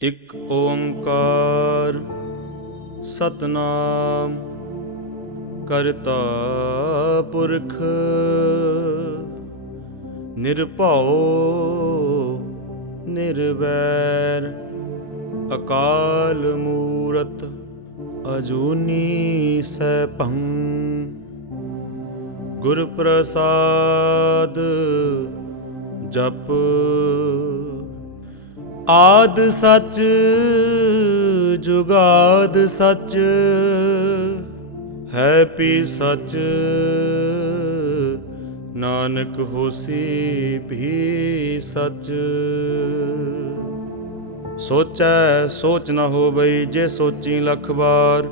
ਇਕ ਓੰਕਾਰ ਸਤਨਾਮ ਕਰਤਾ ਪੁਰਖ ਨਿਰਭਉ ਨਿਰਵੈਰ ਅਕਾਲ ਮੂਰਤ ਅਜੂਨੀ ਸੈਭੰ ਗੁਰ ਪ੍ਰਸਾਦ ਜਪ ਆਦ ਸਚ ਜੁਗਾਦ ਸਚ ਹੈ ਪੀ ਸਚ ਨਾਨਕ ਹੋਸੀ ਭੀ ਸਚ। ਸੋਚੈ ਸੋਚ ਨ ਹੋਵਈ ਜੇ ਸੋਚੀ ਲੱਖ ਵਾਰ,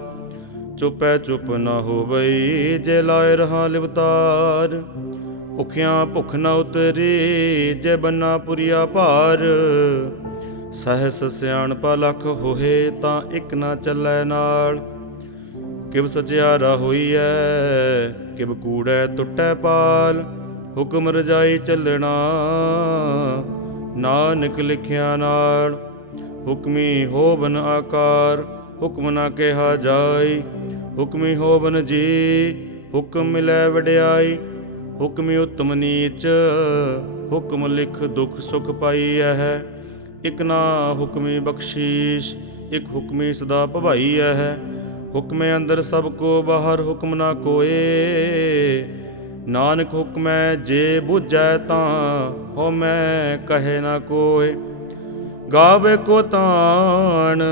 ਚੁਪੈ ਚੁਪ ਨ ਹੋਵਈ ਜੇ ਲਾਇ ਰਹਾ ਲਿਵਤਾਰ। ਭੁਖਿਆਂ ਭੁੱਖ ਨ ਉਤਰੀ ਜੇ ਬੰਨਾ ਪੁਰੀਆ ਭਾਰ, ਸਹਿਸ ਸਿਆਣਪਾ ਲੱਖ ਹੋਏ ਤਾਂ ਇੱਕ ਨਾ ਚੱਲੈ ਨਾਲ। ਕਿਵ ਸਚਿਆਰਾ ਹੋਈਐ ਕਿਵ ਕੂੜੈ ਟੁੱਟੈ ਪਾਲ, ਹੁਕਮ ਰਜਾਈ ਚੱਲਣਾ ਨਾਨਕ ਲਿਖਿਆ ਨਾਲ। ਹੁਕਮੀ ਹੋਵਨ ਆਕਾਰ ਹੁਕਮ ਨਾ ਕਿਹਾ ਜਾਈ, ਹੁਕਮੀ ਹੋਵਨ ਜੀ ਹੁਕਮ ਮਿਲੈ ਵਡਿਆਈ। ਹੁਕਮੀ ਉਤਮ ਨੀਚ ਹੁਕਮ ਲਿਖ ਦੁਖ ਸੁਖ ਪਾਈਐ ਹੈ। ਇਕ ਨਾ ਹੁਕਮੀ ਬਖਸ਼ੀਸ਼ ਇਕ ਹੁਕਮੀ ਸਦਾ ਭਵਾਈਐ ਹੈ। ਹੁਕਮੇ ਅੰਦਰ ਸਭ ਕੋ ਬਾਹਰ ਹੁਕਮ ਨਾ ਕੋਏ, ਨਾਨਕ ਹੁਕਮੈ ਜੇ ਬੁਝੈ ਤਾਂ ਹਉਮੈ ਕਹੇ ਨਾ ਕੋਇ। ਗਾਵੇ ਕੋ ਤਾਣ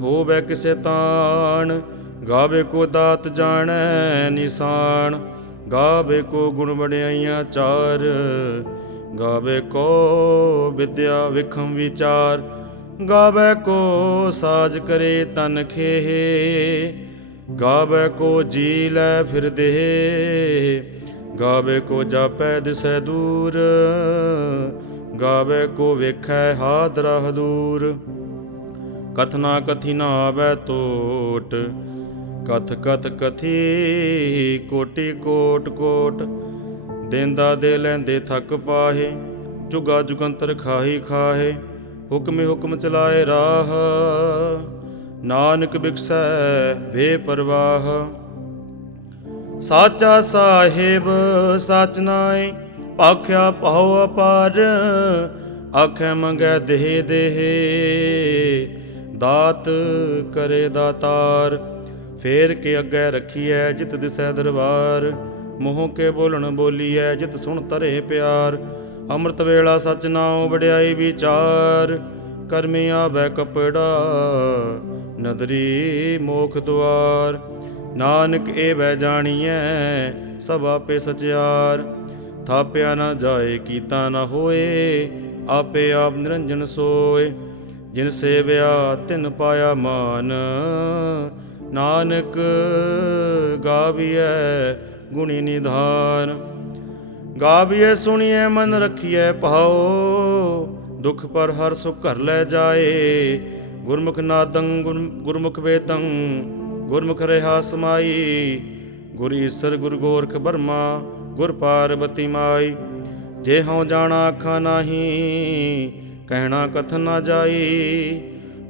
ਹੋਵੇ ਕਿਸੇ ਤਾਣ, ਗਾਵੇ ਕੋ ਦਾਤ ਜਾਣੈ ਨਿਸ਼ਾਨ। ਗਾਵੇ ਕੋ ਗੁਣ ਵਡਿਆਈਆਂ ਚਾਰ, ਗਾਵੇ ਕੋ ਵਿਦਿਆ ਵਿਖਮ ਵਿਚਾਰ। ਗਾਵੇ ਕੋ ਸਾਜ ਕਰੇ ਤਨ ਖੇਹ, ਗਾਵੇ ਕੋ ਜੀ ਲੈ ਫਿਰ ਦੇਹ। ਗਾਵੇ ਕੋ ਜਾਪੈ ਦਿਸੈ ਦੂਰ, ਗਾਵੇ ਕੋ ਵੇਖੈ ਹਾਦਰਾ ਹਦੂਰ। ਕਥਨਾ ਕਥੀ ਨਾ ਆਵੈ ਟੋਟ, ਕਥ ਕਥ ਕਥੀ ਕੋਟੀ ਕੋਟ ਕੋਟ। ਦੇਂਦਾ ਦੇ ਲੈਂਦੇ ਥੱਕ ਪਾਹੇ, ਜੁਗਾ ਜੁਗੰਤਰ ਖਾਹੀ ਖਾਹੇ। ਹੁਕਮੇ ਹੁਕਮ ਚਲਾਏ ਰਾਹ, ਨਾਨਕ ਬਿਕਸੈ ਬੇਪਰਵਾਹ। ਸਾਚਾ ਸਾਹਿਬ ਸਚ ਨਾਇ ਭਾਖਿਆ ਭਾਉ ਅਪਾਰ, ਆਖੈ ਮੰਗੈ ਦੇਹ ਦੇਹ ਦਾਤ ਕਰੇ ਦਾਤਾਰ। ਫੇਰ ਕੇ ਅੱਗੇ ਰੱਖੀਐ ਜਿਤ ਦਿਸੈ ਦਰਬਾਰ, ਮੂੰਹ ਕੇ ਬੋਲਣ ਬੋਲੀਐ ਜਿਤ ਸੁਣ ਧਰੇ ਪਿਆਰ। ਅੰਮ੍ਰਿਤ ਵੇਲਾ ਸਚ ਨਾਉ ਵਡਿਆਈ ਵਿਚਾਰ, ਕਰਮੀ ਆਵੈ ਕਪੜਾ ਨਦਰੀ ਮੋਖ ਦੁਆਰ। ਨਾਨਕ ਏਵੈ ਜਾਣੀਐ ਸਭ ਆਪੇ ਸਚਿਆਰ, ਥਾਪਿਆ ਨਾ ਜਾਏ ਕੀਤਾ ਨਾ ਹੋਏ, ਆਪੇ ਆਪ ਨਿਰੰਜਨ ਸੋਏ। ਜਿਨ ਸੇਵਿਆ ਤਿਨ ਪਾਇਆ ਮਾਨ, ਨਾਨਕ ਗਾਵੀਐ ਗੁਣੀ ਨਿਧਾਨ। ਗਾਵੀਐ ਸੁਣੀਐ ਮਨ ਰਖੀਐ ਭਾਉ, ਦੁਖ ਪਰ ਹਰ ਸੁਖ ਘਰ ਲੈ ਜਾਏ। ਗੁਰਮੁਖ ਨਾਦੰ ਗੁਰਮੁਖ ਵੇਦੰ ਗੁਰਮੁਖ ਰਿਹਾ ਸਮਾਈ। ਗੁਰ ਈਸਰ ਗੁਰ ਗੋਰਖ ਬਰਮਾ ਗੁਰ ਪਾਰਬਤੀ ਮਾਈ। ਜੇ ਹਉ ਜਾਣਾ ਆਖਾਂ ਨਾਹੀ, ਕਹਿਣਾ ਕਥਨ ਨਾ ਜਾਈ।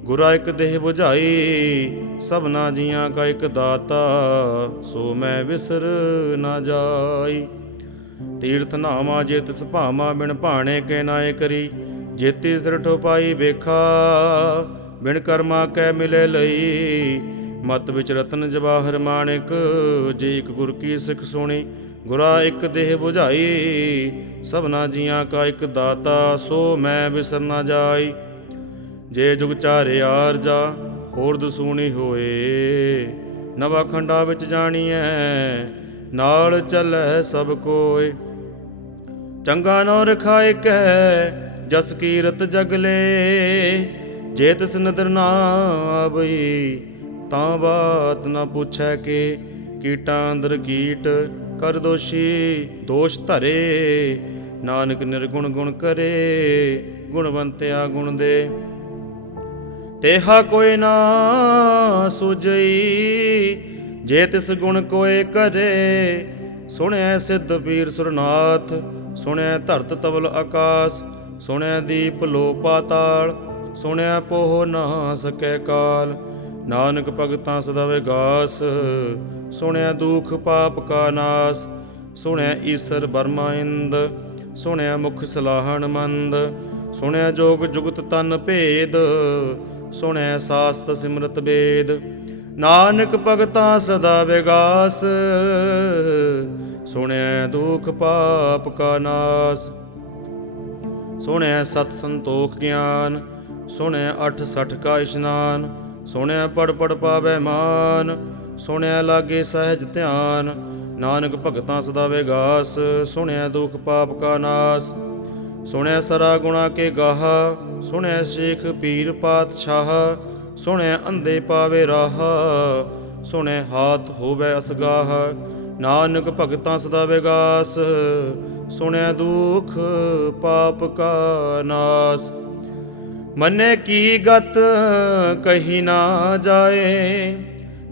ਗੁਰਾ ਇਕ ਦੇਹ ਬੁਝਾਈ ਸਭਨਾ ਜੀਆਂ ਕਾ ਇਕ ਦਾਤਾ, ਸੋ ਮੈਂ ਵਿਸਰ ਨਾ ਜਾਈ। ਤੀਰਥ ਨਾਵਾਂ ਜੇ ਤਿਸ ਭਾਵਾਂ ਬਿਨ ਭਾਣੇ ਕੇ ਨਾਏ ਕਰੀ। ਜੇਤੀ ਸਿਰ ਠੋਪਾਈ ਵੇਖਾ ਬਿਨ ਕਰਮਾ ਕੈ ਮਿਲੇ ਲਈ। ਮਤ ਵਿੱਚ ਰਤਨ ਜਵਾਹਰ ਮਾਣਿਕ, ਜੇ ਇੱਕ ਗੁਰ ਕੀ ਸਿੱਖ ਸੁਣੀ। ਗੁਰਾ ਇੱਕ ਦੇਹ ਬੁਝਾਈ ਸਭਨਾ ਜੀਆਂ ਕਾ ਇੱਕ ਦਾਤਾ, ਸੋ ਮੈਂ ਵਿਸਰ ਨਾ ਜਾਈ। ਜੇ ਜੁਗ ਚਾਰੇ ਆਰਜਾ ਹੋਰ ਦਸੂਣੀ ਹੋਏ, ਨਵਾ ਖੰਡਾ ਵਿੱਚ ਜਾਣੀਐ ਨਾਲ ਚੱਲੈ ਸਭ ਕੋਇ। ਚੰਗਾ ਨੌ ਰਖਾਇ ਕੈ ਜਸ ਕੀਰਤ ਜਗਲੇ, ਜੇ ਤਿਸ ਨਦਰ ਨਾ ਆਵਈ ਤਾਂ ਬਾਤ ਨਾ ਪੁੱਛੈ ਕੇ। ਕੀਟਾਂ ਅੰਦਰ ਕੀਟ ਕਰ ਦੋਸ਼ੀ ਦੋਸ਼ ਧਰੇ, ਨਾਨਕ ਨਿਰਗੁਣ ਗੁਣ ਕਰੇ ਗੁਣਵੰਤਿਆ ਗੁਣ ਦੇ। ਤੇਹਾ ਕੋਈ ਨਾ ਸੁਝਈ ਜੇ ਤਿਸ ਗੁਣ ਕੋਇ ਕਰੇ। ਸੁਣਿਐ ਸਿੱਧ ਪੀਰ ਸੁਰਨਾਥ, ਸੁਣਿਐ ਧਰਤ ਤਵਲ ਆਕਾਸ। ਸੁਣਿਐ ਦੀਪ ਲੋ ਪਾਤਾਲ, ਸੁਣਿਆ ਪੋਹ ਨਾ ਸਕੈ ਕਾਲ। ਨਾਨਕ ਭਗਤਾਂ ਸਦਾ ਵਿਗਾਸ, ਸੁਣਿਆ ਦੁਖ ਪਾਪ ਕਾ ਨਾਸ। ਸੁਣਿਆ ਈਸਰ ਬਰਮਾ ਇੰਦ, ਸੁਣਿਆ ਮੁਖ ਸਲਾਹਣ ਮੰਦ। ਸੁਣਿਆ ਜੋਗ ਜੁਗਤ ਤਨ ਭੇਦ, ਸੁਣਿਆ ਸਾਸਤ ਸਿਮਰਤ ਵੇਦ। ਨਾਨਕ ਭਗਤਾਂ ਸਦਾ ਵਿਗਾਸ, ਸੁਣਿਆ ਦੁਖ ਪਾਪ ਕਾ ਨਾਸ। ਸੁਣਿਆ ਸਤ ਸੰਤੋਖ ਗਿਆਨ, ਸੁਣਿਆ 68 ਕਾ ਇਸ਼ਨਾਨ। ਸੁਣਿਆ ਪੜ ਪੜ ਪਾਵੈ ਮਾਨ, ਸੁਣਿਆ ਲਾਗੇ ਸਹਿਜ ਧਿਆਨ। ਨਾਨਕ ਭਗਤਾਂ ਸਦਾ ਵਿਗਾਸ, ਸੁਣਿਆ ਦੁਖ ਪਾਪ ਕਾ ਨਾਸ। ਸੁਣਿਆ ਸਰਾ ਗੁਣਾ ਕੇ ਗਾਹਾ, ਸੁਣਿਆ ਸ਼ੇਖ ਪੀਰ ਪਾਤਸ਼ਾਹ। ਸੁਣਿਆ ਅੰਧੇ ਪਾਵੇ ਰਾਹ, ਸੁਣਿਆ ਹਾਥ ਹੋਵੇ ਅਸਗਾਹ। ਨਾਨਕ ਭਗਤਾਂ ਸਦਾ ਵਿਗਾਸ, ਸੁਣਿਆ ਦੁਖ ਪਾਪ ਕਾ ਨਾਸ। ਮੰਨੇ ਕੀ ਗਤ ਕਹੀ ਨਾ ਜਾਏ,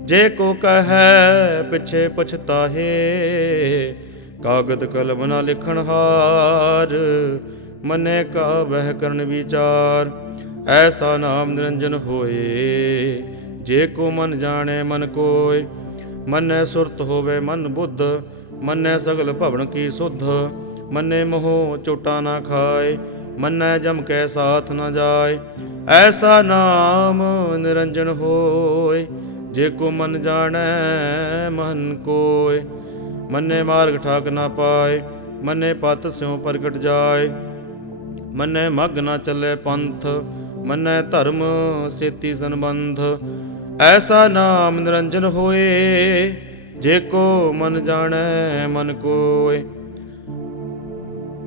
ਜੇ ਕੋ ਕਹੈ ਪਿਛੇ ਪਛਤਾਹੇ। ਕਾਗਦ ਕਲਮ ਨਾ ਲਿਖਣ ਹਾਰ, ਮੰਨੇ ਕਾ ਵਹਿ ਕਰਨ ਵਿਚਾਰ। ਐਸਾ ਨਾਮ ਨਿਰੰਜਨ ਹੋਏ, ਜੇ ਕੋ ਮਨ ਜਾਣੇ ਮਨ ਕੋਇ। ਮੰਨੈ ਸੁਰਤ ਹੋਵੇ ਮਨ ਬੁੱਧ, ਮੰਨੈ ਸਗਲ ਭਵਨ ਕੀ ਸੁਧ। ਮੰਨੇ ਮੋਹ ਚੋਟਾ ਨਾ ਖਾਏ, ਮੰਨੈ ਜਮ ਕੈ ਸਾਥ ਨ ਜਾਏ। ਐਸਾ ਨਾਮ ਨਿਰੰਜਨ ਹੋਏ, ਜੇ ਕੋ ਮਨ ਜਾਣੈ ਮਨ ਕੋਇ। ਮੰਨੇ ਮਾਰਗ ਠਾਕ ਨਾ ਪਾਏ, ਮੰਨੇ ਪਤ ਸਿਉ ਪ੍ਰਗਟ ਜਾਏ। ਮੰਨੇ ਮਗ ਨਾ ਚੱਲੇ ਪੰਥ, ਮੰਨੈ ਧਰਮ ਸੇਤੀ ਸੰਬੰਧ। ਐਸਾ ਨਾਮ ਨਿਰੰਜਨ ਹੋਏ, ਜੇ ਕੋ ਮਨ ਜਾਣੈ ਮਨ ਕੋਇ।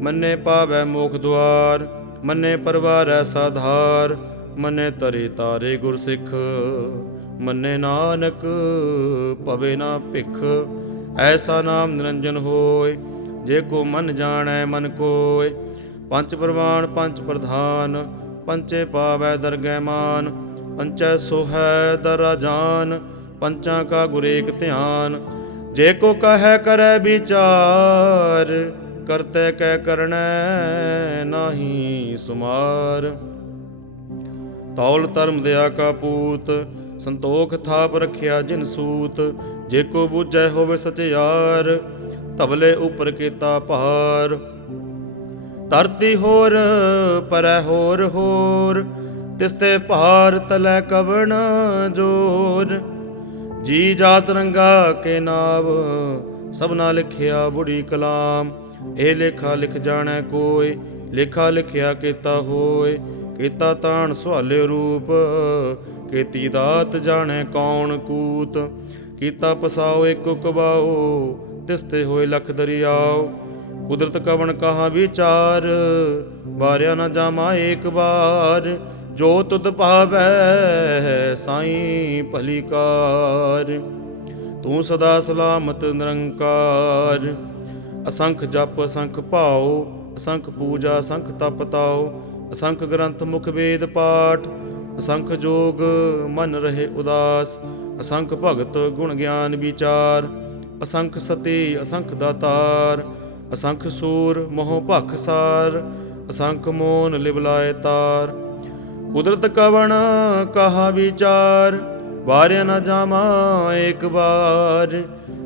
ਮੰਨੇ ਪਾਵੈ ਮੋਖ ਦੁਆਰ, ਮੰਨੇ ਪਰਵਾਰੈ ਸਾਧਾਰ। ਮੰਨੇ ਤਰੇ ਤਾਰੇ ਗੁਰ ਸਿੱਖ, ਮੰਨੇ ਨਾਨਕ ਪਵੇ ਨਾ ਭਿਖ। ਐਸਾ ਨਾਮ ਨਿਰੰਜਨ ਹੋਏ, ਜੇ ਕੋ ਮਨ ਜਾਣੈ ਮਨ ਕੋਇ। ਪੰਚ ਪ੍ਰਵਾਨ ਪੰਚ ਪ੍ਰਧਾਨ, ਪੰਚੇ ਪਾਵੈ ਦਰਗਹਿ ਮਾਨ। ਪੰਚੈ ਸੋਹੈ ਦਰਾ ਜਾਨ, ਪੰਚਾਂ ਕਾ ਗੁਰ ਏਕ ਧਿਆਨ। ਜੇ ਕੋ ਕਹੈ ਕਰੈ ਵਿਚਾਰ, ਕਰਤੈ ਕੈ ਕਰਣੈ ਨਾਹੀ ਸੁਮਾਰ। ਤੌਲ ਧਰਮ ਦਇਆ ਕਾ ਪੂਤ, ਸੰਤੋਖ ਥਾਪ ਰਖਿਆ ਜਿਨ ਸੂਤ। ਜੇ ਕੋ ਬੂਝੈ ਹੋਵੇ ਸਚਿਆਰ, ਧਵਲੇ ਉਪਰ ਕੀਤਾ ਭਾਰ। ਧਰਤੀ ਹੋਰ ਪਰੈ ਹੋਰ ਹੋਰ, ਤਿਸ ਤੇ ਭਾਰ ਤਲੈ ਕਵਣ ਜੋਰ। ਜੀ ਜਾਤ ਰੰਗਾ ਕੇ ਨਾਵ, ਸਭਨਾ ਲਿਖਿਆ ਬੁੜੀ ਕਲਾਮ। ਇਹ ਲੇਖਾ ਲਿਖ ਜਾਣੈ ਕੋਇ, ਲੇਖਾ ਲਿਖਿਆ ਕੀਤਾ ਹੋਇ। ਕੀਤਾ ਤਾਣ ਸੁਹਾਲੇ ਰੂਪ, ਕੀਤੀ ਦਾਤ ਜਾਣੈ ਕੌਣ ਕੂਤ। ਕੀਤਾ ਪਸਾਓ ਏਕੋ ਕਬਾਓ, ਤਿਸ ਤੇ ਹੋਏ ਲਖ ਦਰਿਆਓ। ਕੁਦਰਤ ਕਵਣ ਕਹਾ ਵਿਚਾਰ, ਬਾਰਿਆ ਨਾ ਜਾਮਾ ਏਕ ਬਾਰ। ਜੋ ਤੁਧ ਭਾਵੈ ਸਾਈਂ ਭਲੀ ਕਾਰ, ਤੂੰ ਸਦਾ ਸਲਾਮਤ ਨਿਰੰਕਾਰ। ਅਸੰਖ ਜਪ ਅਸੰਖ ਭਾਉ, ਅਸੰਖ ਪੂਜਾ ਅਸੰਖ ਤਪ ਤਾਉ। ਅਸੰਖ ਗ੍ਰੰਥ ਮੁਖ ਵੇਦ ਪਾਠ, ਅਸੰਖ ਜੋਗ ਮਨ ਰਹੇ ਉਦਾਸ। ਅਸੰਖ ਭਗਤ ਗੁਣ ਗਿਆਨ ਵਿਚਾਰ, ਅਸੰਖ ਸਤੀ ਅਸੰਖ ਦਾਤਾਰ। ਅਸੰਖ ਸੂਰ ਮੋਹ ਭਖ ਸਾਰ, ਅਸੰਖ ਮੋਨ ਲਿਵਲਾਏ ਤਾਰ। ਕੁਦਰਤ ਕਵਣ ਕਹਾ ਵਿਚਾਰ, ਵਾਰਿਆ ਨਾ ਜਾਮਾ ਏਕ ਬਾਰ।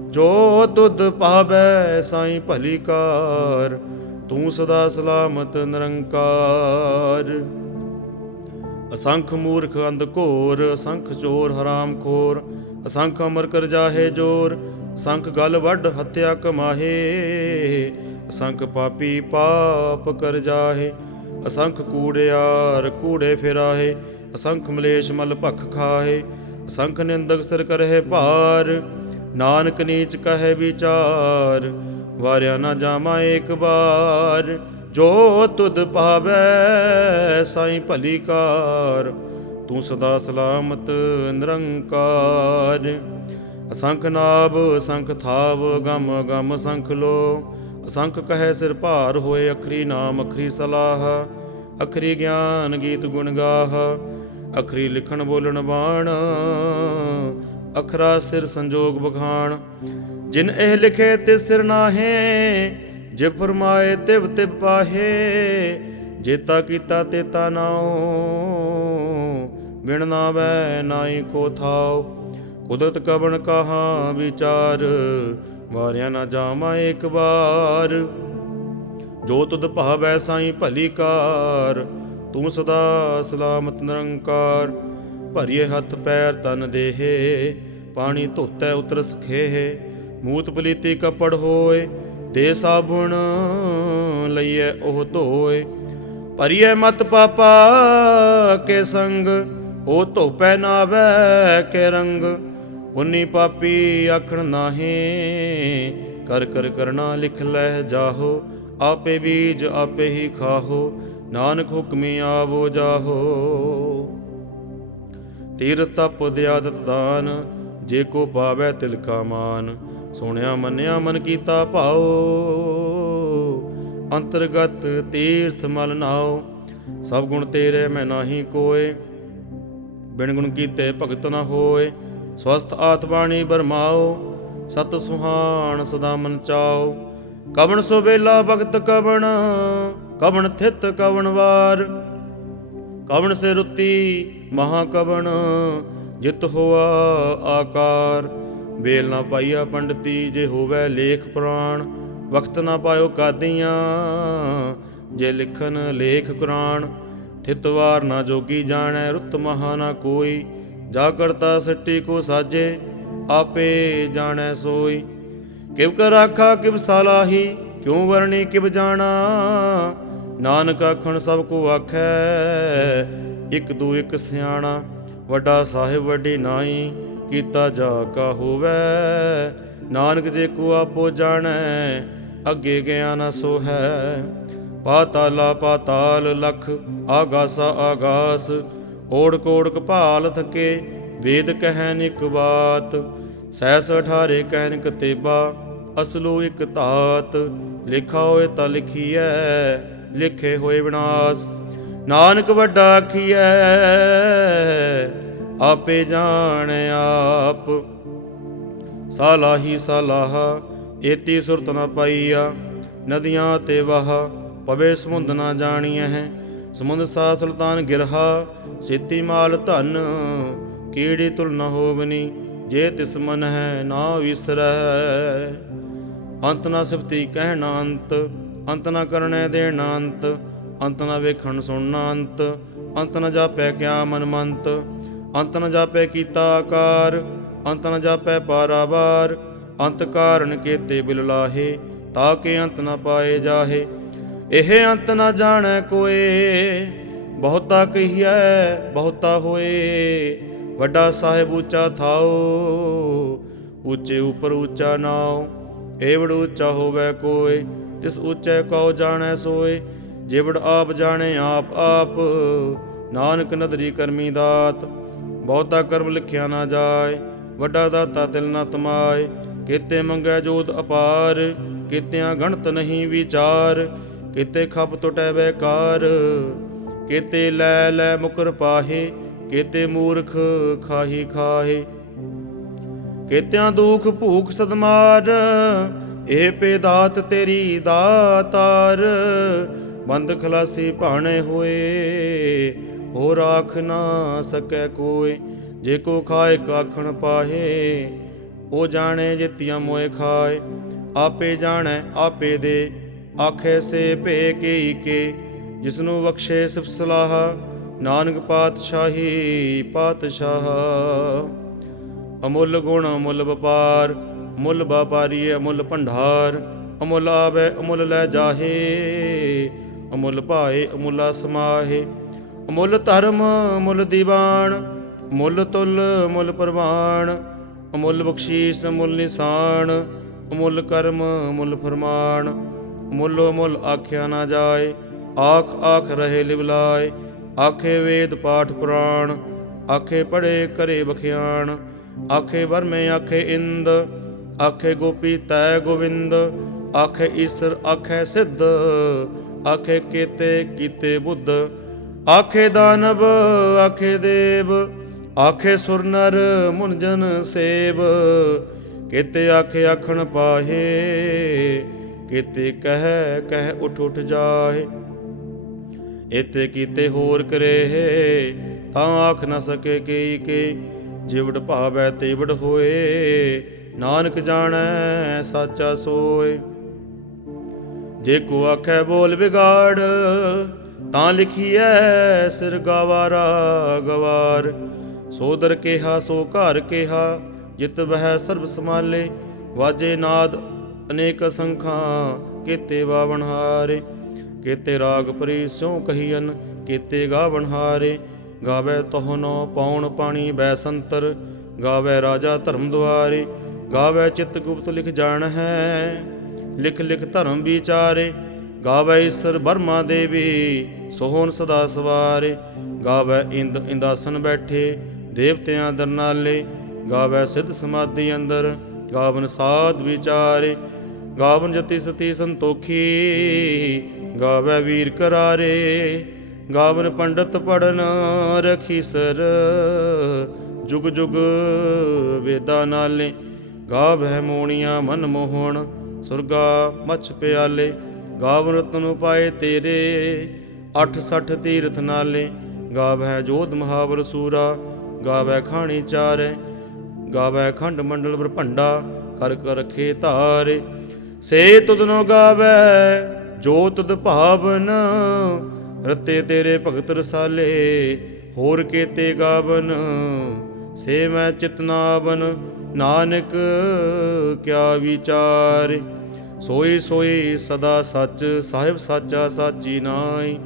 ਜੋ ਤੁਧ ਭਾਵੈ ਸਾਈਂ ਭਲੀ ਕਾਰ, ਤੂੰ ਸਦਾ ਸਲਾਮਤ ਨਿਰੰਕਾਰ। ਅਸੰਖ ਮੂਰਖ ਅੰਧ ਘੋਰ, ਅਸੰਖ ਚੋਰ ਹਰਾਮ ਖੋਰ। ਅਸੰਖ ਅਮਰ ਕਰ ਜਾਹੇ ਜੋਰ, ਅਸੰਖ ਗਲ ਵੱਢ ਹੱਤਿਆ ਕਮਾਹੇ। ਅਸੰਖ ਪਾਪੀ ਪਾਪ ਕਰ ਜਾਹੇ, ਅਸੰਖ ਕੂੜਿਆਰ ਕੂੜੇ ਫਿਰਾਹੇ। ਅਸੰਖ ਮਲੇਸ਼ ਮਲ ਭਖ ਖਾਹੇ, ਅਸੰਖ ਨਿੰਦਕ ਸਿਰ ਕਰਹਿ ਭਾਰ। ਨਾਨਕ ਨੀਚ ਕਹੈ ਵਿਚਾਰ, ਵਾਰਿਆ ਨਾ ਜਾਮਾ ਏਕ ਬਾਰ। ਜੋ ਤੁਧ ਭਾਵੈ ਸਾਈਂ ਭਲੀ ਕਾਰ, ਤੂੰ ਸਦਾ ਸਲਾਮਤ ਨਿਰੰਕਾਰ। ਅਸੰਖ ਨਾਭ ਅਸੰਖ ਥਾਵ, ਗਮ ਗਮ ਅਸੰਖ ਲੋ। ਅਸੰਖ ਕਹੈ ਸਿਰ ਭਾਰ ਹੋਏ, ਅਖਰੀ ਨਾਮ ਅਖਰੀ ਸਲਾਹ। ਅਖਰੀ ਗਿਆਨ ਗੀਤ ਗੁਣ ਗਾਹ, ਅਖਰੀ ਲਿਖਣ ਬੋਲਣ ਬਾਣ। ਅਖਰਾ ਸਿਰ ਸੰਜੋਗ ਬਖਾਣ, ਜਿਨ ਇਹ ਲਿਖੇ ਤਿਸ ਸਿਰ ਨਾਹੇ। ਜੇ ਫਰਮਾਏ ਤਿਵ ਤਿਵ ਪਾਹੇ, ਜੇਤਾ ਕੀਤਾ ਤੇਤਾ ਨਾਉ। ਬਿਨ ਨਾਵੈ ਨਾਹੀ ਕੋ ਥਾਉ। ਕੁਦਰਤ ਕਵਣ ਕਹਾਂ ਵਿਚਾਰ, ਵਾਰਿਆ ਨਾ ਜਾਵਾਂ ਏਕ ਵਾਰ। ਜੋ ਤੁਧ ਭਾਵੈ ਸਾਈਂ ਭਲੀ ਕਾਰ, ਤੂੰ ਸਦਾ ਸਲਾਮਤ ਨਿਰੰਕਾਰ। ਭਰੀਏ ਹੱਥ ਪੈਰ ਤਨ ਦੇਹੇ, ਪਾਣੀ ਧੋਤੈ ਉਤਰਸ ਖੇਹੇ। ਮੂਤ ਪਲੀਤੀ ਕੱਪੜ ਹੋਏ, ਦੇ ਸਾਬੁਣ ਲਈਐ ਉਹ ਧੋਏ। ਭਰੀਏ ਮਤ ਪਾਪਾ ਕੇ ਸੰਗ, ਉਹ ਧੋਪੈ ਨਾਵੈ ਕੇ ਰੰਗ। ਪੁੰਨੀ ਪਾਪੀ ਆਖਣ ਨਾਹੀਂ, ਕਰ ਕਰ ਕਰਨਾ ਲਿਖ ਲੈ ਜਾਹੋ। ਆਪੇ ਬੀਜ ਆਪੇ ਹੀ ਖਾਹੋ, ਨਾਨਕ ਹੁਕਮੀ ਆਵੋ ਜਾਹੋ। ਤੀਰਥ ਤਪ ਦਿਆਦਤ ਦਾਨ, ਜੇ ਕੋ ਪਾਵੈ ਤਿਲ ਕਾ ਮਾਨ। ਸੁਣਿਆ ਮੰਨਿਆ ਮਨ ਕੀਤਾ ਭਾਉ, ਅੰਤਰਗਤ ਤੀਰਥ ਮਲ ਨਾਉ। ਸਭ ਗੁਣ ਤੇਰੇ ਮੈਂ ਨਾਹੀ ਕੋਏ, ਬਿਨ ਗੁਣ ਕੀਤੇ ਭਗਤ ਨ ਹੋਏ। ਸਵਸਥ ਆਤ ਬਾਣੀ ਬਰਮਾਓ, ਸਤ ਸੁਹਾਣ ਸਦਾ ਮਨ ਚਾਓ। ਕਵਣ ਸੋ ਵੇਲਾ ਭਗਤ ਕਵਣ, ਕਵਣ ਥਿਤ ਕਵਣ ਵਾਰ। ਕਵਣ ਸੇ ਰੁੱਤੀ ਮਹਾ ਕਵਣ, ਜਿਤ ਹੋਆ ਆਕਾਰ। ਵੇਲ ਨਾ ਪਾਈਆ ਪੰਡਤੀ, ਜੇ ਹੋਵੈ ਲੇਖ ਪੁਰਾਣ। ਵਕਤ ਨਾ ਪਾਇਓ ਕਾਦੀਆਂ, ਜੇ ਲਿਖਨ ਲੇਖ ਕੁਰਾਨ। ਥਿਤ ਵਾਰ ਨਾ ਜੋਗੀ ਜਾਣੈ, ਰੁੱਤ ਮਹਾ ਨਾ ਕੋਈ। ਜਾ ਕਰਤਾ ਸੱਟੀ ਕੋ ਸਾਜੇ, ਆਪੇ ਜਾਣੈ ਸੋਈ। ਕਿਵ ਕਰ ਆਖਾ ਕਿਵ ਸਾਲਾਹੀ, ਕਿਉ ਵਰਣੀ ਕਿਵ ਜਾਣਾ। ਨਾਨਕ ਆਖਣ ਸਭ ਕੋ ਆਖੈ, ਇਕ ਦੂ ਇਕ ਸਿਆਣਾ। ਵੱਡਾ ਸਾਹਿਬ ਵੱਡੀ ਨਾਈ, ਕੀਤਾ ਜਾ ਕਾ ਹੋਵੈ। ਨਾਨਕ ਜੇ ਕੋ ਆਪੋ ਜਾਣੈ, ਅੱਗੇ ਗਿਆ ਨਾ ਸੋ ਹੈ। ਪਾਤਾਲਾ ਪਾਤਾਲ ਲਖ, ਆਗਾਸਾ ਆਗਾਸ। ਓੜਕ ਓੜਕ ਭਾਲ ਥਕੇ, ਵੇਦ ਕਹਿਨ ਇਕ ਬਾਤ। ਸੈਸ 18 ਕਹਿਨ ਕਤੇਬਾ, ਅਸਲੂ ਇਕ ਧਾਤ। ਲਿਖਾ ਹੋਏ ਤਾਂ ਲਿਖੀਐ, ਲਿਖੇ ਹੋਏ ਵਿਨਾਸ਼। ਨਾਨਕ ਵੱਡਾ ਆਖੀਐ, ਆਪੇ ਜਾਣੈ ਆਪ। ਸਾਲਾਹੀ ਸਾਲਾਹਾ, ਏਤੀ ਸੁਰਤ ਨ ਪਾਈਆ। ਨਦੀਆਂ ਤੇ ਵਾਹ, ਪਵੇ ਸਮੁੰਦ ਨਾ ਜਾਣੀਐ ਹੈ। ਸਮੁੰਦ ਸਾ ਸੁਲਤਾਨ ਗਿਰਹਾ, ਸੇਤੀ ਮਾਲ ਧਨ। ਕੀੜੀ ਤੁਲ ਨ ਹੋਵਨੀ, ਜੇ ਤਿਸ ਮਨ ਹੈ ਨਾ ਵਿਸਰੈ। ਅੰਤ ਨਾ ਸਿਫਤੀ ਕਹਿਣਾ ਅੰਤ, ਅੰਤ ਨਾ ਕਰਨੈ ਦੇਣਾ ਅੰਤ। ਅੰਤ ਨਾ ਵੇਖਣ ਸੁਣਨਾ ਅੰਤ, ਅੰਤ ਨ ਜਾਪੈ ਕਿਆ ਮਨ ਮੰਤ। ਅੰਤ ਨ ਜਾਪੈ ਕੀਤਾ ਆਕਾਰ, ਅੰਤ ਨ ਜਾਪੈ ਪਾਰਾਵਾਰ। ਅੰਤ ਕਾਰਨ ਕੇਤੇ ਬਿਲ ਲਾਹੇ, ਤਾਕੇ ਅੰਤ ਨ ਪਾਏ ਜਾਹੇ। ਇਹ ਅੰਤ ਨ ਜਾਣੈ ਕੋਏ, ਬਹੁਤਾ ਕਹੀਐ ਬਹੁਤਾ ਹੋਏ। ਵੱਡਾ ਸਾਹਿਬ ਉੱਚਾ ਥਾਉ, ਉੱਚੇ ਉਪਰ ਉੱਚਾ ਨਾਉ। ਏਵੜ ਉੱਚਾ ਹੋਵੈ ਕੋਏ, ਤਿਸ ਉੱਚੇ ਕਉ ਜਾਣੈ ਸੋਏ। ਜਿਵੜ ਆਪ ਜਾਣੇ ਆਪ ਆਪ, ਨਾਨਕ ਨਦਰੀ ਕਰਮੀ ਦਾਤ। ਬਹੁਤਾ ਕਰਮ ਲਿਖਿਆ ਨਾ ਜਾਏ, ਵੱਡਾ ਦਾਤਾ ਤਿਲ ਨਾ ਤਮਾਏ। ਕਿਤੇ ਮੰਗੈ ਜੋਤ ਅਪਾਰ, ਕਿਤਿਆਂ ਗਣਤ ਨਹੀਂ ਵਿਚਾਰ। ਕਿਤੇ ਖਪ ਟੁਟੈ ਬੇਕਾਰ, ਕਿਤੇ ਲੈ ਲੈ ਮੁਕਰ ਪਾਹੇ। ਕਿਤੇ ਮੂਰਖ ਖਾਹੀ ਖਾਹੇ, ਕਿਤਿਆਂ ਦੁਖ ਭੂਖ ਸਦਮਾਰ। ਇਹ ਪੇ ਦਾਤ ਤੇਰੀ ਦਾਤਾਰ, ਬੰਦ ਖਲਾਸੀ ਭਾਣੇ ਹੋਏ। ਹੋਰ ਆਖ ਨਾ ਸਕੈ ਕੋਏ, ਜੇ ਕੋ ਖਾਏ ਕਾਖਣ ਪਾਹੇ। ਉਹ ਜਾਣੇ ਜਿਤਿਆਂ ਮੋਏ ਖਾਏ, ਆਪੇ ਜਾਣੈ ਆਪੇ ਦੇ। ਆਖੇ ਸੇ ਭੇ ਕੇ ਕੇ, ਜਿਸਨੂੰ ਬਖਸ਼ੇ ਸਿਫਤ ਸਲਾਹ। ਨਾਨਕ ਪਾਤਸ਼ਾਹੀ ਪਾਤਸ਼ਾਹ। ਅਮੁੱਲ ਗੁਣ ਅਮੁੱਲ ਵਪਾਰ, ਅਮੁੱਲ ਵਪਾਰੀ ਅਮੁੱਲ ਭੰਡਾਰ। ਅਮੁੱਲ ਆਵੈ ਅਮੁੱਲ ਲੈ ਜਾਹੇ, ਅਮੁੱਲ ਭਾਏ ਅਮੁੱਲਾ ਸਮਾਹੇ। ਅਮੁੱਲ ਧਰਮ ਅਮੁੱਲ ਦੀਵਾਨ, ਅਮੁੱਲ ਤੁਲ ਅਮੁੱਲ ਪ੍ਰਵਾਨ। ਅਮੁੱਲ ਬਖਸ਼ੀਸ ਅਮੁੱਲ ਨਿਸ਼ਾਨ, ਅਮੁੱਲ ਕਰਮ ਅਮੁੱਲ ਫਰਮਾਨ। ਅਮੁੱਲੋ ਮੁੱਲ ਆਖਿਆ ਨਾ ਜਾਏ, ਆਖ ਆਖ ਰਹੇ ਲਿਵਲਾਏ। ਆਖੇ ਵੇਦ ਪਾਠ ਪੁਰਾਣ, ਆਖੇ ਪੜ੍ਹੇ ਕਰੇ ਬਖਿਆਣ। ਆਖੇ ਵਰਮੇ ਆਖੇ ਇੰਦ, ਆਖੇ ਗੋਪੀ ਤੈ ਗੋਵਿੰਦ। ਆਖੇ ਈਸਰ ਆਖੇ ਸਿੱਧ, ਆਖੇ ਕੇਤੇ ਕੀਤੇ ਬੁੱਧ। ਆਖੇ ਦਾਨਵ ਆਖੇ ਦੇਵ, ਆਖੇ ਸੁਰ ਨਰ ਮੁਨ ਜਨ ਸੇਵ। ਕੇਤੇ ਆਖੇ ਆਖਣ ਪਾਹੇ, ਕੇਤੇ ਕਹਿ ਕਹਿ ਉਠ ਉਠ ਜਾਹੇ। ਇਤੇ ਕੀਤੇ ਹੋਰ ਕਰੇ, ਤਾਂ ਆਖ ਨ ਸਕੇ ਕੇ ਜਿਵੜ ਭਾਵੈ ਤੇਵੜ ਹੋਏ, ਨਾਨਕ ਜਾਣੈ ਸਾਚਾ ਸੋਏ। ਜੇ ਕੋ ਆਖੈ ਬੋਲ ਵਿਗਾੜ, ਤਾਂ ਲਿਖੀਐ ਸਿਰ ਗਾਵਾਰਾ ਗਵਾਰ। ਸੋਦਰ ਕਿਹਾ ਸੋ ਘਰ ਕਿਹਾ, ਜਿਤ ਬਹਿ ਸਰਬ ਸਮਾਲੇ। ਵਾਜੇ ਨਾਦ ਅਨੇਕ ਅਸੰਖਾਂ, ਕੇਤੇ ਵਾਵਣ ਹਾਰੇ। ਕੇਤੇ ਰਾਗ ਪਰੀ ਸਿਉ ਕਹੀਅਨ, ਕੇਤੇ ਗਾਵਣ ਹਾਰੇ। ਗਾਵੈ ਤੋਹਨੋ ਪੌਣ ਪਾਣੀ ਬੈਸੰਤਰ, ਗਾਵੈ ਰਾਜਾ ਧਰਮ ਦੁਆਰੇ। ਗਾਵੈ ਚਿਤ ਗੁਪਤ ਲਿਖ ਜਾਣ ਹੈ, ਲਿਖ ਲਿਖ ਧਰਮ ਵਿਚਾਰੇ। ਗਾਵੈ ਈਸਰ ਬਰਮਾ ਦੇਵੀ, ਸੋਹਣ ਸਦਾ ਸਵਾਰੇ। ਗਾਵੈ ਇੰਦ ਇੰਦਾਸਨ ਬੈਠੇ, ਦੇਵਤਿਆਂ ਦਰਨਾਲੇ। ਗਾਵੈ ਸਿੱਧ ਸਮਾਧੀ ਅੰਦਰ, ਗਾਵਨ ਸਾਧ ਵਿਚਾਰੇ। ਗਾਵਨ ਜਤੀ ਸਤੀ ਸੰਤੋਖੀ, ਗਾਵੈ ਵੀਰ ਕਰਾਰੇ। ਗਾਵਨ ਪੰਡਤ ਪੜਨ ਰਖੀ ਸਰ, ਜੁਗ ਜੁਗ ਵੇਦਾਂ ਨਾਲੇ। ਗਾਵੈ ਮੋਣੀਆਂ ਮਨ ਮੋਹਣ, ਸੁਰਗਾ ਮਛ ਪਿਆਲੇ। ਗਾਵਨ ਰਤਨ ਉਪਾਏ ਤੇਰੇ, 68 ਤੀਰਥ ਨਾਲੇ। ਗਾਵੈ ਜੋਧ ਮਹਾਵਰ ਸੂਰਾ, ਗਾਵੈ ਖਾਣੀ ਚਾਰੇ। ਗਾਵੈ ਖੰਡ ਮੰਡਲ ਬ੍ਰਹਮੰਡਾ, ਕਰ ਕਰ ਰਖੇ ਧਾਰੇ। ਸੇ ਤੁਧਨੋ ਗਾਵੈ ਜੋ ਤੁਧ ਭਾਵਨ, ਰਤੇ ਤੇਰੇ ਭਗਤ ਰਸਾਲੇ। ਹੋਰ ਕੇਤੇ ਗਾਵਨ ਸੇ ਮੈਂ ਚਿਤਨਾਵਨ, ਨਾਨਕ ਕਿਆ ਵਿਚਾਰੇ। ਸੋਈ ਸੋਈ ਸਦਾ ਸੱਚ, ਸਾਹਿਬ ਸਾਚਾ ਸਾਚੀ ਨਾਈ।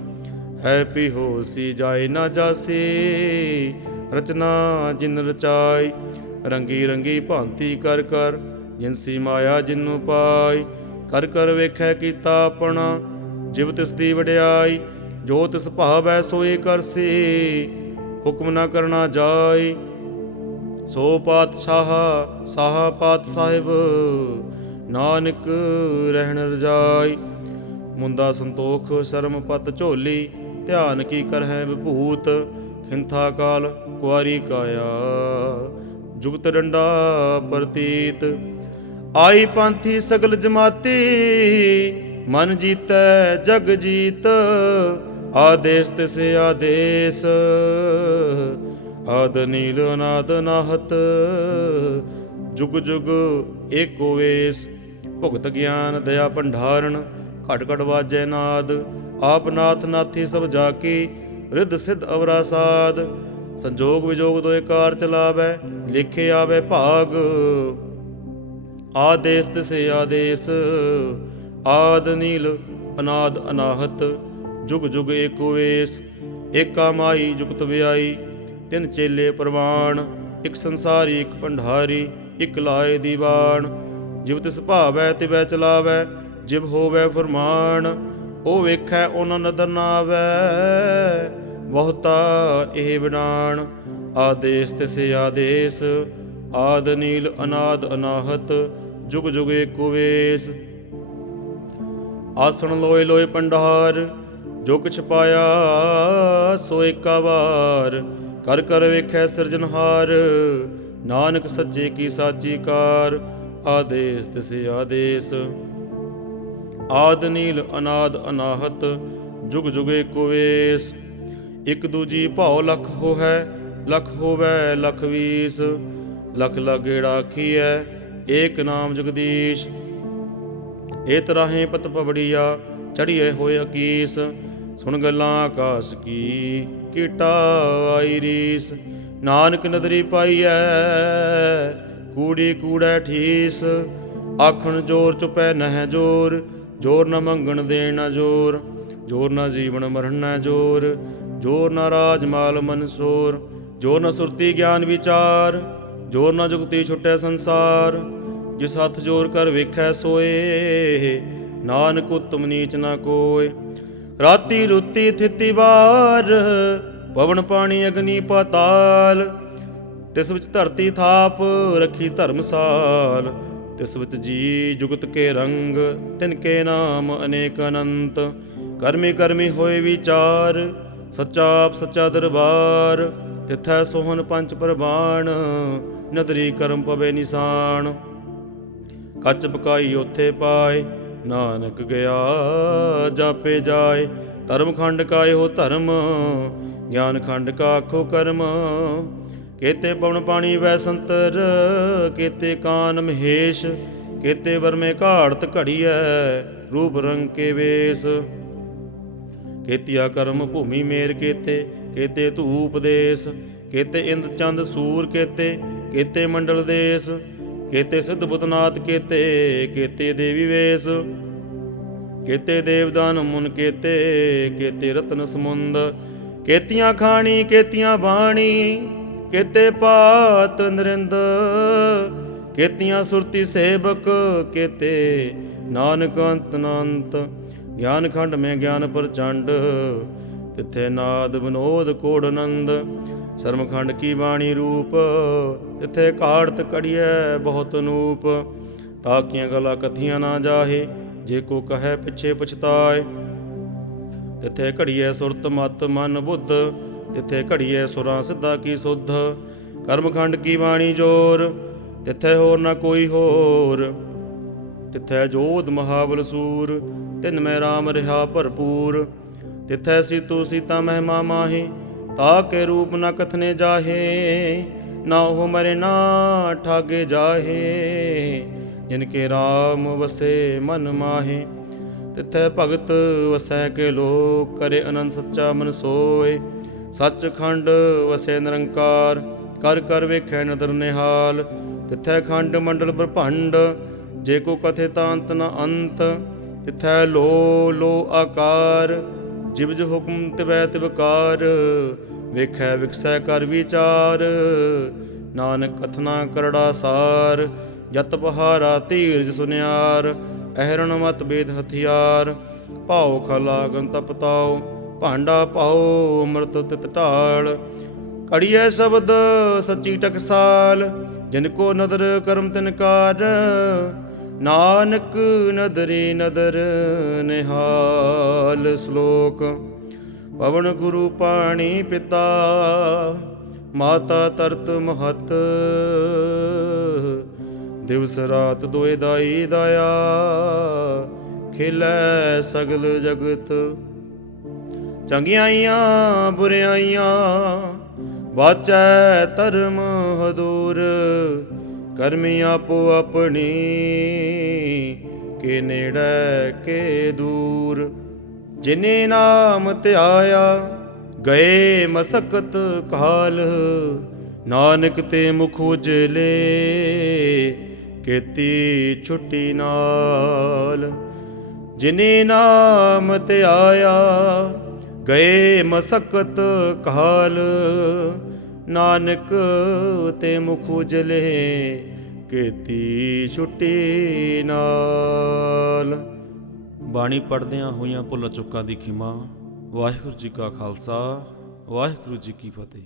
ਹੈ ਪੀ ਹੋਸੀ ਜਾਏ ਨਾ ਜਾਸੀ, ਰਚਨਾ ਜਿਨ ਰਚਾਈ। ਰੰਗੀ ਰੰਗੀ ਭਾਂਤੀ ਕਰ ਕਰ, ਜਿਨਸੀ ਮਾਇਆ ਜਿਨੂੰ ਪਾਈ। ਕਰ ਕਰ ਵੇਖੈ ਕੀਤਾ ਆਪਣਾ, ਜਿਵ ਤਿਸ ਦੀ ਵਡਿਆਈ। ਜੋ ਤਿਸ ਭਾਵੈ ਸੋਈ ਕਰਸੀ, ਹੁਕਮ ਨਾ ਕਰਨਾ ਜਾਈ। ਸੋ ਪਾਤਸ਼ਾਹ ਸਾਹਾ ਪਾਤ ਸਾਹਿਬ, ਨਾਨਕ ਰਹਿਣ ਰਜਾਈ। ਮੁੰਦਾ ਸੰਤੋਖ ਸ਼ਰਮ ਪਤ ਝੋਲੀ, ਧਿਆਨ ਕੀ ਕਰਹਿ ਵਿਭੂਤ। ਖਿੰਥਾ ਕਾਲ ਕੁਆਰੀ ਕਾਇਆ, ਜੁਗਤ ਡੰਡਾ ਪ੍ਰਤੀਤ। ਆਈ ਪੰਥੀ ਸਗਲ ਜਮਾਤੀ, ਮਨ ਜੀਤੈ ਜਗ ਜੀਤ। ਆਦੇਸ ਤਿਸ ਆਦੇਸ, ਆਦ ਨੀਲ ਅਨਾਦ ਅਨਾਹਤ। ਜੁਗ ਜੁਗ ਏਕੋ ਵੇਸ, ਭੁਗਤ ਗਿਆਨ ਦਇਆ ਭੰਡਾਰਨ। ਘਟ ਘਟ ਵਾਜੈ ਨਾਦ, ਆਪ ਨਾਥ ਨਾਥੀ ਸਭ ਜਾ ਕੀ। ਰਿੱਧ ਸਿੱਧ ਅਵਰਾ ਸਾਧ, ਸੰਜੋਗ ਵਿਜੋਗ ਦੋਇ ਕਾਰ ਚਲਾਵੈ। ਲਿਖੇ ਆਵੇ ਭਾਗ, ਆਦੇਸ ਤਿਸ ਆਦੇਸ। ਆਦ ਨੀਲ ਅਨਾਦ ਅਨਾਹਤ, ਜੁਗ ਜੁਗ ਏਕੋ ਵੇਸ। ਏਕਾ ਮਾਈ ਜੁਗਤ ਵਿਆਈ, ਤਿੰਨ ਚੇਲੇ ਪ੍ਰਵਾਨ। ਇਕ ਸੰਸਾਰੀ ਇਕ ਭੰਡਾਰੀ, ਇਕ ਲਾਏ ਦੀਵਾਨ। ਜਿਵ ਤਿਸ ਭਾਵੈ ਤਿਵੈ ਚਲਾਵੈ, ਜਿਵ ਹੋਵੈ ਫੁਰਮਾਨ। ਉਹ ਵੇਖੈ ਉਹਨਾਂ ਨਦਰ ਨਾ ਆਵੈ, ਬਹੁਤਾ ਇਹ ਵਿਡਾਣ। ਆਦੇਸ ਤਿਸ ਆਦੇਸ, ਆਦ ਨੀਲ ਅਨਾਦ ਅਨਾਹਤ। ਜੁਗ ਜੁਗ ਏਕੋ ਵੇਸ। ਆਸਣ ਲੋਏ ਲੋਏ ਭੰਡਾਰ, ਜੋ ਕਿਛ ਪਾਇਆ ਸੋ ਏਕਾ ਵਾਰ। ਕਰ ਕਰ ਵੇਖੈ ਸਿਰਜਨਹਾਰ, ਨਾਨਕ ਸੱਚੇ ਕੀ ਸਾਚੀ ਕਾਰ। ਆਦੇਸ ਤਿਸ ਆਦੇਸ, ਆਦ ਨੀਲ ਅਨਾਦ ਅਨਾਹਤ। ਜੁਗ ਜੁਗ ਏਕੋ ਵੇਸ। ਇਕ ਦੂਜੀ ਭਾਉ ਲਖ ਹੋਵੈ, ਲਖ ਹੋਵੈ ਲਖ ਵੀਸ। ਲਖ ਲਖ ਗੇੜਾ ਆਖੀਐ, ਏਕ ਨਾਮ ਜਗਦੀਸ਼। ਏ ਤਰਾਹੇ ਪਤ ਪਵੜੀਆ, ਚੜੀਏ ਹੋਏ ਅਕੀਸ। ਸੁਣ ਗੱਲਾਂ ਆਕਾਸ ਕੀ, ਕੀਟਾ ਆਈ ਰੀਸ। ਨਾਨਕ ਨਦਰੀ ਪਾਈਐ, ਕੂੜੀ ਕੂੜੈ ਠੀਸ। ਆਖਣ ਜੋਰ ਚੁਪੈ ਨਹਿ ਜੋਰ, ਜੋਰ ਨ ਮੰਗਣ ਦੇਣ ਨ ਜੋਰ। ਜੋਰ ਨ ਜੀਵਨ ਮਰਨ ਨ ਜੋਰ, ਜੋਰ ਨ ਰਾਜ ਮਾਲ ਮਨਸੋਰ। ਜੋਰ ਨ ਸੁਰਤੀ ਗਿਆਨ ਵਿਚਾਰ, ਜੋਰ ਨ ਜੁਗਤੀ ਛੁਟੈ ਸੰਸਾਰ। ਜਿਸ ਹੱਥ ਜੋਰ ਕਰ ਵੇਖੈ ਸੋਏ, ਨਾਨਕ ਉਤਮ ਨੀਚ ਨ ਕੋਇ। ਰਾਤੀ ਰੁੱਤੀ ਥਿਤੀ ਵਾਰ, ਪਵਨ ਪਾਣੀ ਅਗਨੀ ਪਾਤਾਲ। ਤਿਸ ਵਿੱਚ ਧਰਤੀ ਥਾਪ, ਰੱਖੀ ਧਰਮਸਾਲ। ਤਿਸ ਵਿੱਚ ਜੀ ਜੁਗਤ ਕੇ ਰੰਗ, ਤਿਨ ਕੇ ਨਾਮ ਅਨੇਕ ਅਨੰਤ। ਕਰਮੀ ਕਰਮੀ ਹੋਏ ਵਿਚਾਰ, ਸੱਚਾ ਆਪ ਸੱਚਾ ਦਰਬਾਰ। ਤਿਥੈ ਸੋਹਨ ਪੰਚ ਪ੍ਰਵਾਨ, ਨਦਰੀ ਕਰਮ ਪਵੇ ਨਿਸ਼ਾਨ। ਕੱਚ ਪਕਾਈ ਉੱਥੇ ਪਾਏ, ਨਾਨਕ ਗਿਆ ਜਾਪੇ ਜਾਏ। ਧਰਮ ਖੰਡ ਕਾਇ ਹੋ ਧਰਮ, ਗਿਆਨ ਖੰਡ ਕਾ ਆਖੋ ਕਰਮ। ਕੇਤੇ ਪਵਨ ਪਾਣੀ ਵੈ ਸੰਤਰ, ਕੇਤੇ ਕਾਨ ਮਹੇਸ਼, ਕੇਤੇ ਵਰਮੇ ਘਾੜਤ ਘੜੀਐ, ਰੂਪ ਰੰਗ ਕੇ ਵੇਸ। ਕੇਤੀਆ ਕਰਮ ਭੂਮੀ ਮੇਰ ਕੇਤੇ, ਕੇਤੇ ਧੂਪ ਦੇਸ, ਕੇਤੇ ਇੰਦ ਚੰਦ ਸੂਰ ਕੇਤੇ, ਕੇਤੇ ਮੰਡਲ ਦੇਸ, ਕੇਤੇ ਸਿੱਧ ਬੁੱਧਨਾਥ ਕੇਤੇ, ਕੇਤੇ ਦੇਵੀ ਵੇਸ। ਕੇਤੇ ਦੇਵਦਾਨ ਮੁਨ ਕੇਤੇ, ਕੇਤੇ ਰਤਨ ਸਮੁੰਦ, ਕੇਤੀਆਂ ਖਾਣੀ ਕੇਤੀਆਂ ਬਾਣੀ, ਕੇਤੇ ਪਾਤ ਨਰਿੰਦ, ਕੇਤੀਆਂ ਸੁਰਤੀ ਸੇਵਕ, ਕੇਤੇ ਨਾਨਕ ਅੰਤ ਅਨੰਤ। ਗਿਆਨ ਖੰਡ ਮੈਂ ਗਿਆਨ ਪ੍ਰਚੰਡ, ਤਿੱਥੇ ਨਾਦ ਵਿਨੋਦ ਕੋੜ ਆਨੰਦ। ਸਰਮਖੰਡ ਕੀ ਬਾਣੀ ਰੂਪ, ਤਿੱਥੇ ਘਾੜਤ ਘੜੀਐ ਬਹੁਤ ਅਨੂਪ। ਤਾਕੀਆਂ ਗਲਾ ਕਥੀਆਂ ਨਾ ਜਾਹੇ, ਜੇ ਕੋ ਕਹੈ ਪਿੱਛੇ ਪਛਤਾਏ। ਤਿੱਥੇ ਘੜੀਐ ਸੁਰਤ ਮਤ ਮਨ ਬੁੱਧ, ਤਿੱਥੇ ਘੜੀਐ ਸੁਰਾਂ ਸਿੱਧਾ ਕੀ ਸੁਧ। ਕਰਮਖੰਡ ਕੀ ਬਾਣੀ ਜੋਰ, ਤਿੱਥੇ ਹੋਰ ਨਾ ਕੋਈ ਹੋਰ। ਤਿੱਥੈ ਜੋਧ ਮਹਾਬਲ ਸੂਰ, ਤਿਨ ਮੈਂ ਰਾਮ ਰਿਹਾ ਭਰਪੂਰ। ਤਿੱਥੈ ਸੀਤੂ ਸੀਤਾ ਮਹਿਮਾ ਮਾਹੀ, ਤਾ ਕੇ ਰੂਪ ਨ ਕਥਨੇ ਜਾਹੇ। ਨਾ ਉਹ ਮਰੇ ਨਾ ਠਾਗੇ ਜਾਹੇ, ਜਿਨ ਕੇ ਰਾਮ ਵਸੇ ਮਨ ਮਾਹੇ। ਤਿੱਥੈ ਭਗਤ ਵਸੈ ਕੇ ਲੋਕ, ਕਰੇ ਅਨੰਦ ਸੱਚਾ ਮਨ ਸੋਏ। ਸੱਚਖੰਡ ਵਸੇ ਨਿਰੰਕਾਰ, ਕਰ ਕਰ ਵੇਖੈ ਨਦਰ ਨਿਹਾਲ। ਤਿੱਥੈ ਖੰਡ ਮੰਡਲ ਬ੍ਰਹਮੰਡ, ਜੇ ਕੋ ਕਥੇ ਤਾਂ ਅੰਤ ਨ ਅੰਤ। ਤਿੱਥੈ ਲੋ ਲੋ ਆਕਾਰ, ਜਿਵ ਜਿ ਹੁਕਮ ਤਿਵੈ ਤਿਵਕਾਰ। ਵੇਖੈ ਵਿਕਸੈ ਕਰ ਵਿਚਾਰ, ਨਾਨਕ ਕਥਨਾ ਕਰੜਾ ਸਾਰ। ਜਤ ਪਹਾਰਾ ਧੀਰਜ ਸੁਨਿਆਰ, ਅਹਰਣ ਮਤ ਬੇਦ ਹਥਿਆਰ। ਭਾਉ ਖਲਾਗਨ ਤਪਤਾਉ, ਭਾਂਡਾ ਪਾਉ ਅੰਮ੍ਰਿਤ ਤਿਤ ਢਾਲ। ਘੜੀਐ ਸ਼ਬਦ ਸੱਚੀ ਟਕਸਾਲ, ਜਿਨ ਕੋ ਨਦਰ ਕਰਮ ਤਿਨਕਾਰ। ਨਾਨਕ ਨਦਰੀ ਨਦਰ ਨਿਹਾਲ। ਸ਼ਲੋਕ। ਪਵਨ ਗੁਰੂ ਪਾਣੀ ਪਿਤਾ, ਮਾਤਾ ਤਰਤ ਮਹਤ। ਦਿਵਸ ਰਾਤ ਦੋਇ ਦਾਈ ਦਾਇਆ, ਖੇਲੈ ਸਗਲ ਜਗਤ। ਚੰਗਿਆਈਆਂ ਬੁਰਿਆਈਆਂ, ਵਾਚੈ ਧਰਮ ਹਦੂਰ। ਕਰਮੀ ਆਪੋ ਆਪਣੀ, ਕੇ ਨੇੜੇ ਕੇ ਦੂਰ। ਜਿਨੇ ਨਾਮ ਧਿਆਇਆ, ਗਏ ਮਸਕਤ ਕਾਲ। ਨਾਨਕ ਤੇ ਮੁਖ ਉਜਲੇ, ਕੀਤੀ ਛੁੱਟੀ ਨਾਲ। ਜਿਨੇ ਨਾਮ ਧਿਆਇਆ, ਗਏ ਮਸਕਤ ਕਾਲ। ਨਾਨਕ ਤੇ ਮੁਖ ਉਜਲੇ, ਕੀਤੀ ਛੁੱਟੀ ਨਾਲ। ਬਾਣੀ ਪੜ੍ਹਦਿਆਂ ਹੋਈਆਂ ਭੁੱਲਾਂ ਚੁੱਕਾਂ ਦੀ ਖਿਮਾ। ਵਾਹਿਗੁਰੂ ਜੀ ਕਾ ਖਾਲਸਾ, ਵਾਹਿਗੁਰੂ ਜੀ ਕੀ ਫਤਿਹ।